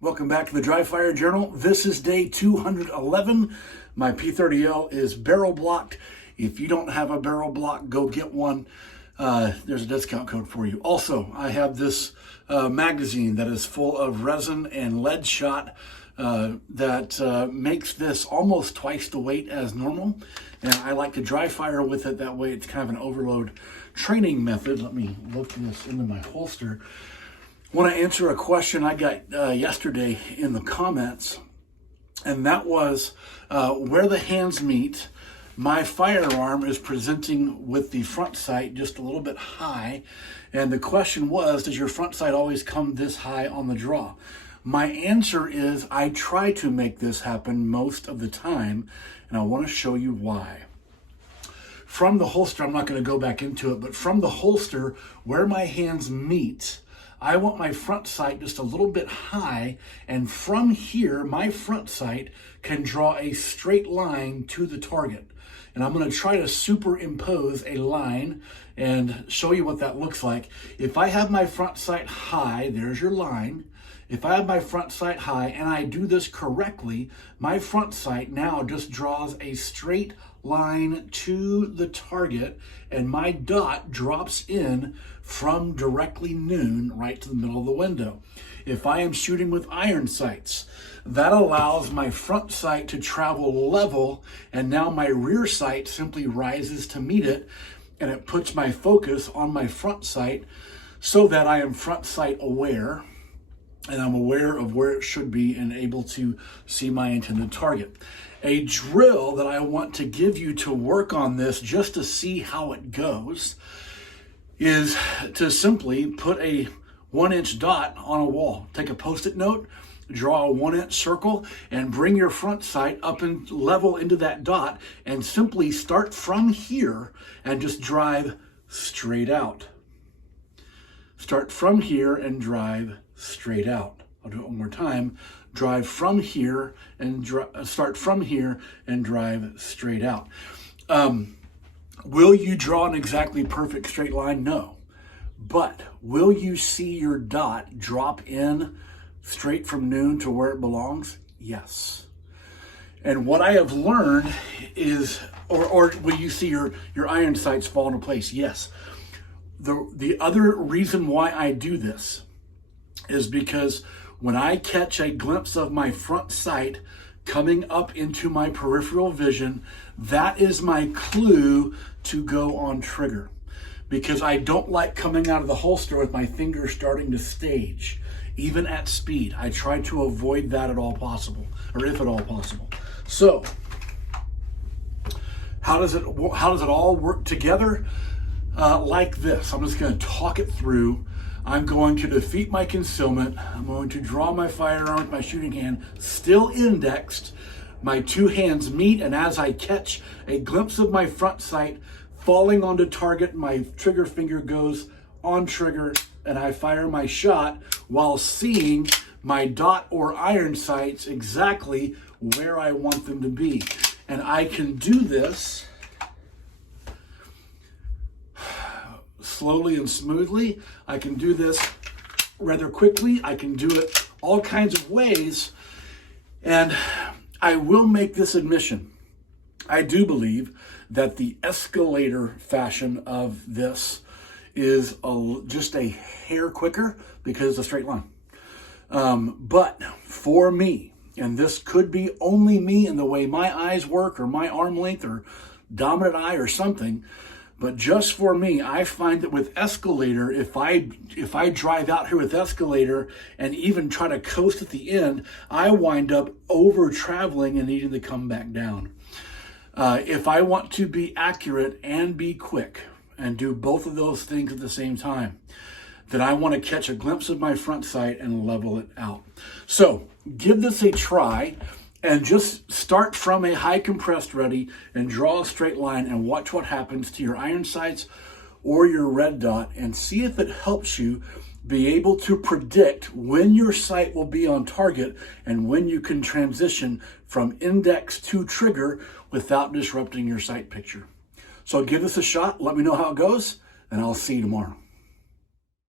Welcome back to the Dry Fire Journal. This is day 211. My P30L is barrel blocked. If you don't have a barrel block, go get one. There's a discount code for you. Also, I have this magazine that is full of resin and lead shot that makes this almost twice the weight as normal. And I like to dry fire with it. That way it's kind of an overload training method. Let me look this into my holster. Want to answer a question I got yesterday in the comments, and that was where the hands meet. My firearm is presenting with the front sight just a little bit high, and the question was, does your front sight always come this high on the draw? My answer is I try to make this happen most of the time, and I want to show you why. From the holster, I'm not going to go back into it, but from the holster where my hands meet, I want my front sight just a little bit high, and from here, my front sight can draw a straight line to the target. And I'm going to try to superimpose a line and show you what that looks like. If I have my front sight high, there's your line. If I have my front sight high and I do this correctly, my front sight now just draws a straight line to the target, and my dot drops in from directly noon right to the middle of the window. If I am shooting with iron sights, that allows my front sight to travel level, and now my rear sight simply rises to meet it, and it puts my focus on my front sight so that I am front sight aware, and I'm aware of where it should be and able to see my intended target. A drill that I want to give you to work on this just to see how it goes is to simply put a 1-inch dot on a wall. Take a Post-it note, draw a 1-inch circle, and bring your front sight up and level into that dot, and simply start from here and just drive straight out. Start from here and drive straight out. I'll do it one more time. Drive from here and start from here and drive straight out. Will you draw an exactly perfect straight line? No. But will you see your dot drop in straight from noon to where it belongs? Yes. And what I have learned is, or will you see your iron sights fall into place? Yes. The other reason why I do this is because when I catch a glimpse of my front sight coming up into my peripheral vision, that is my clue to go on trigger. Because I don't like coming out of the holster with my fingers starting to stage, even at speed. I try to avoid that at all possible, or if at all possible. So, how does it all work together? Like this. I'm just going to talk it through. I'm going to defeat my concealment. I'm going to draw my firearm with my shooting hand still indexed. My two hands meet, and as I catch a glimpse of my front sight falling onto target, my trigger finger goes on trigger, and I fire my shot while seeing my dot or iron sights exactly where I want them to be. And I can do this slowly and smoothly. I can do this rather quickly. I can do it all kinds of ways. And I will make this admission. I do believe that the escalator fashion of this is just a hair quicker because it's a straight line. But for me, and this could be only me and the way my eyes work or my arm length or dominant eye or something, but just for me, I find that with escalator, if I drive out here with escalator and even try to coast at the end, I wind up over traveling and needing to come back down. If I want to be accurate and be quick and do both of those things at the same time, then I want to catch a glimpse of my front sight and level it out. So give this a try. And just start from a high compressed ready and draw a straight line and watch what happens to your iron sights or your red dot, and see if it helps you be able to predict when your sight will be on target and when you can transition from index to trigger without disrupting your sight picture. So give this a shot. Let me know how it goes, and I'll see you tomorrow.